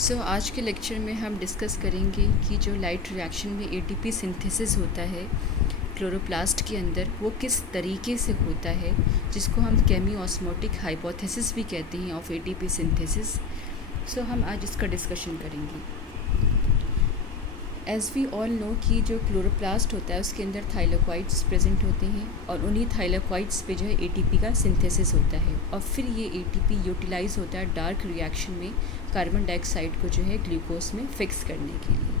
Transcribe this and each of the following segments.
आज के लेक्चर में हम डिस्कस करेंगे कि जो लाइट रिएक्शन में एटीपी सिंथेसिस होता है क्लोरोप्लास्ट के अंदर, वो किस तरीके से होता है, जिसको हम केमी ऑस्मोटिक हाइपोथेसिस भी कहते हैं ऑफ एटीपी सिंथेसिस। हम आज इसका डिस्कशन करेंगे। एज़ वी ऑल नो कि जो क्लोरोप्लास्ट होता है उसके अंदर थाइलाकोइड्स प्रेजेंट होते हैं और उन्हीं थाइलाकोइड्स पे जो है एटीपी का सिंथेसिस होता है और फिर ये एटीपी यूटिलाइज होता है डार्क रिएक्शन में कार्बन डाइऑक्साइड को जो है ग्लूकोज में फिक्स करने के लिए।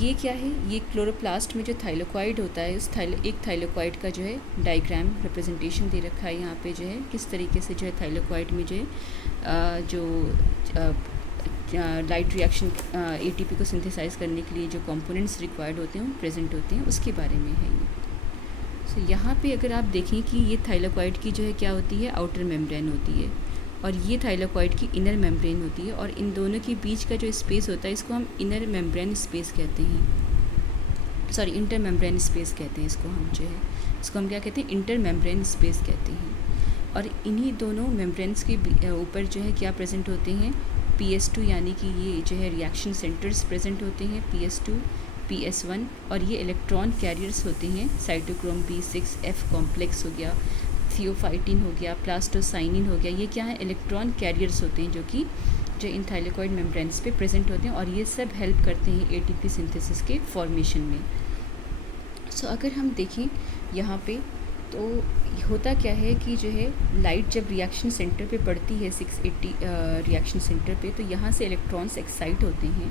ये क्या है, ये क्लोरोप्लास्ट में जो थाइलाकोइड होता है उस एक थाइलाकोइड का जो है डायग्राम रिप्रेजेंटेशन दे रखा है यहाँ पे, जो है किस तरीके से जो है थाइलाकोइड में जो है लाइट रिएक्शन एटीपी को सिंथेसाइज करने के लिए जो कंपोनेंट्स रिक्वायर्ड होते हैं वो प्रेजेंट होते हैं, उसके बारे में है ये। यहाँ पे अगर आप देखें कि ये थाइलाकोइड की जो है क्या होती है, आउटर मेम्ब्रेन होती है और ये थाइलाकोइड की इनर मेम्ब्रेन होती है और इन दोनों के बीच का जो स्पेस होता है इसको हम इनर मेम्ब्रेन स्पेस कहते हैं, सॉरी इंटर मेम्ब्रेन स्पेस कहते हैं इसको हम क्या कहते हैं, इंटर मेम्ब्रेन स्पेस कहते हैं। और इन्हीं दोनों मेम्ब्रेन्स के ऊपर जो है क्या प्रेजेंट होते हैं, PS2 यानी कि ये जो है रिएक्शन सेंटर्स प्रेजेंट होते हैं, PS2 PS1, और ये इलेक्ट्रॉन कैरियर्स होते हैं, साइटोक्रोम B6F कॉम्प्लेक्स हो गया, थियोफाइटिन हो गया, प्लास्टोसाइनिन हो गया। ये क्या है, इलेक्ट्रॉन कैरियर्स होते हैं जो इन थाइलाकोइड मेम्ब्रेन्स पे प्रेजेंट होते हैं और ये सब हेल्प करते हैं एटीपी सिंथेसिस के फॉर्मेशन में। अगर हम देखें यहाँ पे तो होता क्या है कि जो है लाइट जब रिएक्शन सेंटर पे पड़ती है 680 रिएक्शन सेंटर पे, तो यहाँ से इलेक्ट्रॉन्स एक्साइट होते हैं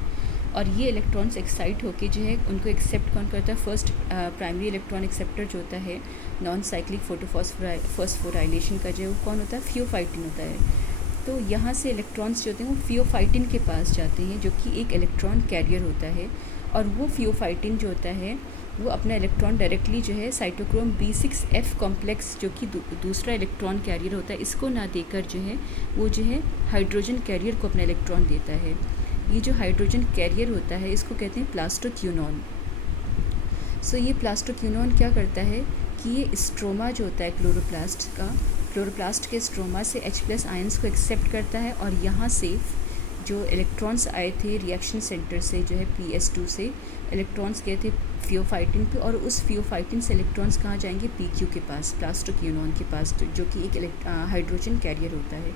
और ये इलेक्ट्रॉन्स एक्साइट होके जो है उनको एक्सेप्ट कौन करता है, फर्स्ट प्राइमरी इलेक्ट्रॉन एक्सेप्टर जो होता है नॉन साइक्लिक फोटोफॉस्फोराइलेशन का जो है वो कौन होता है, थियोफाइटिन होता है। तो यहाँ से इलेक्ट्रॉन्स जो होते हैं वो थियोफाइटिन के पास जाते हैं जो कि एक इलेक्ट्रॉन कैरियर होता है और वो थियोफाइटिन जो होता है वो अपना इलेक्ट्रॉन डायरेक्टली जो है साइटोक्रोम B6F कॉम्प्लेक्स जो कि दूसरा इलेक्ट्रॉन कैरियर होता है इसको ना देकर जो है वो जो है हाइड्रोजन कैरियर को अपना इलेक्ट्रॉन देता है। ये जो हाइड्रोजन कैरियर होता है इसको कहते हैं प्लास्टोक्यूनॉन। ये प्लास्टोक्यूनॉन क्या करता है कि ये स्ट्रोमा जो होता है क्लोरोप्लास्ट के स्ट्रोमा से H+ आयंस को एक्सेप्ट करता है और यहाँ से जो इलेक्ट्रॉन्स आए थे रिएक्शन सेंटर से जो है PS2 से इलेक्ट्रॉन्स गए थे थियोफाइटिन पे और उस थियोफाइटिन से इलेक्ट्रॉन्स कहाँ जाएंगे, PQ के पास, प्लास्टोक्यूनॉन के पास, जो कि एक हाइड्रोजन कैरियर होता है।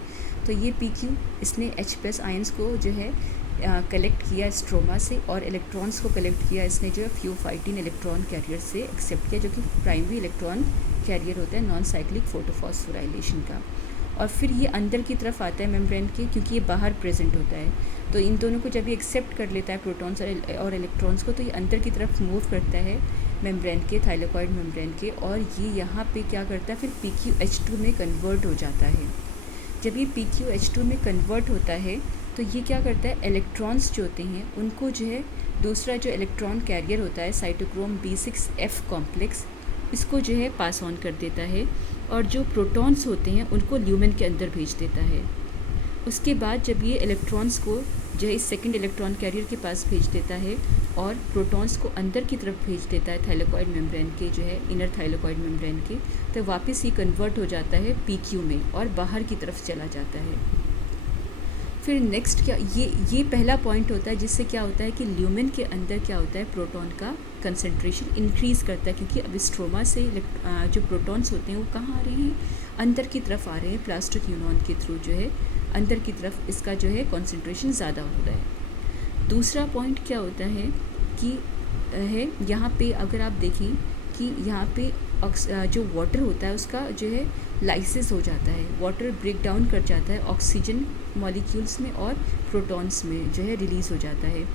तो ये PQ इसने H+ आयंस को जो है कलेक्ट किया स्ट्रोमा से और इलेक्ट्रॉन्स को कलेक्ट किया इसने जो है थियोफाइटिन इलेक्ट्रॉन कैरियर से एक्सेप्ट किया, जो कि प्राइमरी इलेक्ट्रॉन कैरियर होता है नॉन साइक्लिक फोटोफॉस्फोराइलेशन का। और फिर ये अंदर की तरफ आता है मेम्ब्रेन के, क्योंकि ये बाहर प्रेजेंट होता है। तो इन दोनों को जब ये एक्सेप्ट कर लेता है प्रोटॉन्स और इलेक्ट्रॉन्स को, तो ये अंदर की तरफ मूव करता है मेम्ब्रेन के, थाइलाकोइड मेम्ब्रेन के, और ये यहाँ पे क्या करता है फिर PQH2 में कन्वर्ट हो जाता है। जब ये PQH2 में कन्वर्ट होता है तो ये क्या करता है, इलेक्ट्रॉन्स जो होते हैं उनको जो है दूसरा जो इलेक्ट्रॉन कैरियर होता है साइटोक्रोम B6F कॉम्प्लेक्स, इसको जो है पास ऑन कर देता है और जो प्रोटॉन्स होते हैं उनको ल्यूमेन के अंदर भेज देता है। उसके बाद जब ये इलेक्ट्रॉन्स को जो है इस सेकंड इलेक्ट्रॉन कैरियर के पास भेज देता है और प्रोटॉन्स को अंदर की तरफ भेज देता है थाइलाकोइड मेम्ब्रेन के, जो है इनर थाइलाकोइड मेम्ब्रेन के, तो वापस ये कन्वर्ट हो जाता है PQ में और बाहर की तरफ चला जाता है। फिर नेक्स्ट क्या, ये पहला पॉइंट होता है जिससे क्या होता है कि ल्यूमेन के अंदर क्या होता है, प्रोटॉन का कंसंट्रेशन इंक्रीज़ करता है, क्योंकि अब स्ट्रोमा से जो प्रोटॉन्स होते हैं वो कहाँ आ रहे हैं, अंदर की तरफ आ रहे हैं, प्लास्टोक्यूनॉन के थ्रू जो है अंदर की तरफ इसका जो है कंसंट्रेशन ज़्यादा हो रहा है। दूसरा पॉइंट क्या होता है कि यहाँ पे अगर आप देखें कि यहाँ पे जो वाटर होता है उसका जो है लाइसिस हो जाता है, वाटर ब्रेक डाउन कर जाता है ऑक्सीजन मॉलिक्यूल्स में और प्रोटॉन्स में जो है रिलीज़ हो जाता है।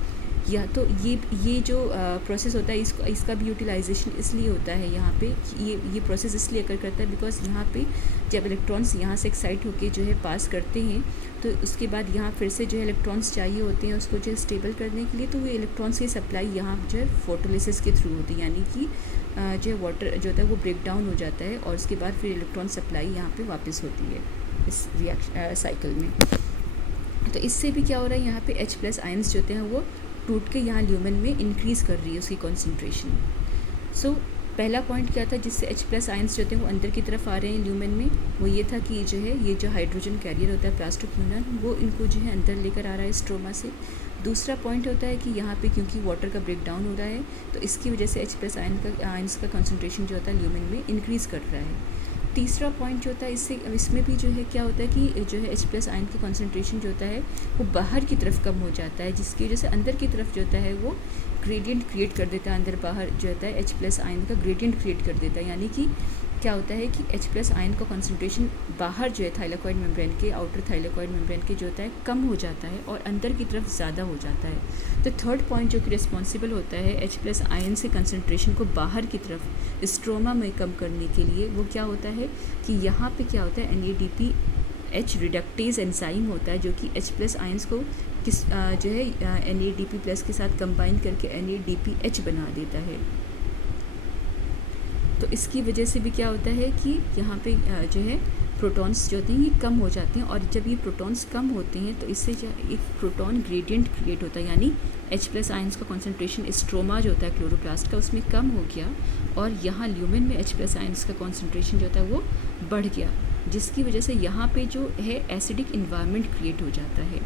या तो ये जो प्रोसेस होता है इसका भी यूटिलाइजेशन इसलिए होता है यहाँ पे, ये प्रोसेस इसलिए अकर करता है बिकॉज यहाँ पे जब इलेक्ट्रॉन्स यहाँ से एक्साइट होके जो है पास करते हैं तो उसके बाद यहाँ फिर से जो है इलेक्ट्रॉन्स चाहिए होते हैं उसको जो है स्टेबल करने के लिए, तो वो इलेक्ट्रॉन्स की सप्लाई यहाँ जो है फोटोलिसिस के थ्रू होती है, यानी कि जो है वाटर जो होता है वो ब्रेक डाउन हो जाता है और उसके बाद फिर इलेक्ट्रॉन सप्लाई यहाँ पे वापस होती है इस रिएक्शन साइकिल में। तो इससे भी क्या हो रहा है, यहाँ पे H+ आयंस जो होते हैं वो टूट के यहाँ ल्यूमेन में इंक्रीज़ कर रही है उसकी कॉन्सेंट्रेशन। पहला पॉइंट क्या था जिससे H+ आयंस जो थे वो अंदर की तरफ आ रहे हैं ल्यूमेन में, वो ये था कि जो है ये जो हाइड्रोजन कैरियर होता है प्लास्टोक्विनोन, वो इनको जो है अंदर लेकर आ रहा है स्ट्रोमा से। दूसरा पॉइंट होता है कि यहाँ पे क्योंकि वाटर का ब्रेक डाउन हो रहा है तो इसकी वजह से H+ आयंस का कंसंट्रेशन जो होता है ल्यूमेन में इंक्रीज़ कर रहा है। तीसरा पॉइंट जो होता है इसमें भी जो है क्या होता है कि जो है H+ आयन का कंसंट्रेशन जो होता है वो बाहर की तरफ कम हो जाता है, जिसकी वजह से अंदर की तरफ जो होता है वो ग्रेडियंट क्रिएट कर देता है, अंदर बाहर जो होता है H+ आयन का ग्रेडियंट क्रिएट कर देता है। यानी कि क्या होता है कि H+ आयन का कंसंट्रेशन बाहर जो है थाइलेकोइड मेम्ब्रेन के, आउटर थाइलेकोइड मेम्ब्रेन के जो होता है कम हो जाता है और अंदर की तरफ ज़्यादा हो जाता है। तो थर्ड पॉइंट जो कि रिस्पॉन्सिबल होता है H+ आयन से कंसंट्रेशन को बाहर की तरफ स्ट्रोमा में कम करने के लिए, वो क्या होता है कि यहाँ पे क्या होता है NADPH रिडक्टेज एंजाइम होता है जो कि H+ आयंस को जो है NADP+ के साथ कंबाइन करके NADPH बना देता है। तो इसकी वजह से भी क्या होता है कि यहाँ पे जो है प्रोटॉन्स जो होते हैं ये कम हो जाते हैं, और जब ये प्रोटॉन्स कम होते हैं तो इससे जो एक प्रोटॉन ग्रेडियंट क्रिएट होता है, यानी H+ आयंस का कंसंट्रेशन स्ट्रोमा जो होता है क्लोरोप्लास्ट का उसमें कम हो गया और यहाँ ल्यूमेन में H+ आयंस का कंसंट्रेशन जो होता है वो बढ़ गया, जिसकी वजह से यहाँ पे जो है एसिडिक इन्वायरमेंट क्रिएट हो जाता है।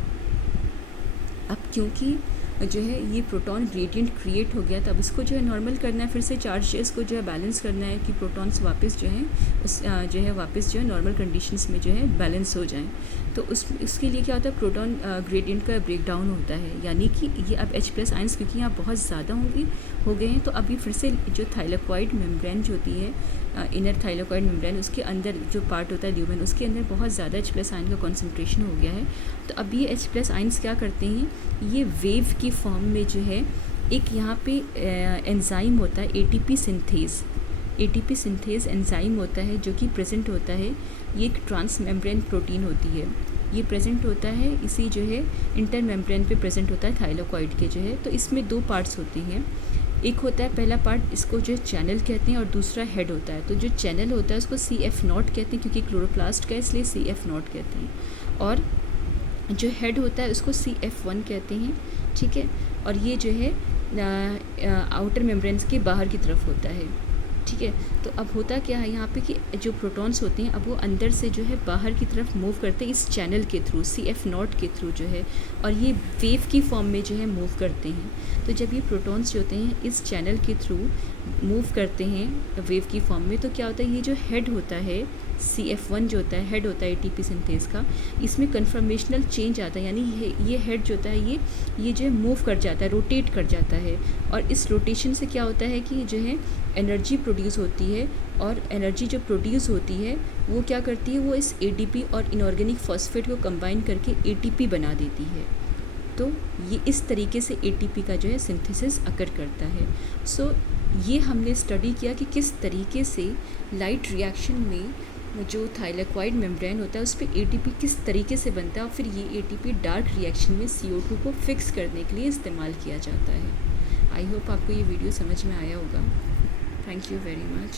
अब क्योंकि जो है ये प्रोटॉन ग्रेडियंट क्रिएट हो गया, तब इसको जो है नॉर्मल करना है, फिर से चार्जेस को जो है बैलेंस करना है कि प्रोटॉन्स वापस जो है जो है वापस जो है नॉर्मल कंडीशंस में जो है बैलेंस हो जाएं। तो उसके लिए क्या होता है प्रोटॉन ग्रेडियंट का ब्रेक डाउन होता है, यानी कि ये अब H+ आयंस क्योंकि यहाँ बहुत ज़्यादा हो गए हैं तो अभी फिर से जो थाइलेकोइड मेम्ब्रेन जो होती है इनर थाइलेकोइड मेम्ब्रेन, उसके अंदर जो पार्ट होता है ल्यूमेन, उसके अंदर बहुत ज़्यादा H+ आयन का कॉन्सेंट्रेशन हो गया है। तो अब ये H+ आयंस क्या करते हैं, ये वेव की फॉर्म में जो है एक यहाँ पे एंजाइम होता है ATP सिंथेज एंजाइम होता है जो कि प्रेजेंट होता है। ये एक ट्रांस मेम्ब्रेन प्रोटीन होती है, ये प्रेजेंट होता है इसी जो है इंटर मेम्ब्रेन पे प्रेजेंट होता है थाइलेकोइड के जो है। तो इसमें दो पार्ट्स होते हैं, एक होता है पहला पार्ट इसको जो चैनल कहते हैं और दूसरा हेड होता है। तो जो चैनल होता है उसको CF0 कहते हैं क्योंकि क्लोरोप्लास्ट का है इसलिए CF0 कहते हैं, और जो हेड होता है उसको CF1 कहते हैं, ठीक है। और ये जो है आउटर मेम्ब्रेन्स के बाहर की तरफ होता है, ठीक है। तो अब होता क्या है यहाँ पे कि जो प्रोटॉन्स होते हैं अब वो अंदर से जो है बाहर की तरफ मूव करते हैं इस चैनल के थ्रू, CF0 के थ्रू जो है, और ये वेव की फॉर्म में जो है मूव करते हैं। तो जब ये प्रोटॉन्स जो होते हैं इस चैनल के थ्रू मूव करते हैं वेव की फॉर्म में, तो क्या होता है ये जो हेड होता है CF1 जो होता है हेड होता है ATP सिंथेज का, इसमें कन्फर्मेशनल चेंज आता है, यानी ये हेड जो होता है ये जो है मूव कर जाता है, रोटेट कर जाता है, और इस रोटेशन से क्या होता है कि जो है एनर्जी प्रोड्यूस होती है, और एनर्जी जो प्रोड्यूस होती है वो क्या करती है, वो इस ADP और इनऑर्गेनिक फॉस्फेट को कंबाइन करके ATP बना देती है। तो ये इस तरीके से ATP का जो है सिंथेसिस अकर करता है। सो ये हमने स्टडी किया कि किस तरीके से लाइट रिएक्शन में जो थाइलेकोइड मेम्ब्रेन होता है उस पर ATP किस तरीके से बनता है, और फिर ये ATP डार्क रिएक्शन में CO2 को फिक्स करने के लिए इस्तेमाल किया जाता है। आई होप आपको ये वीडियो समझ में आया होगा। Thank you very much.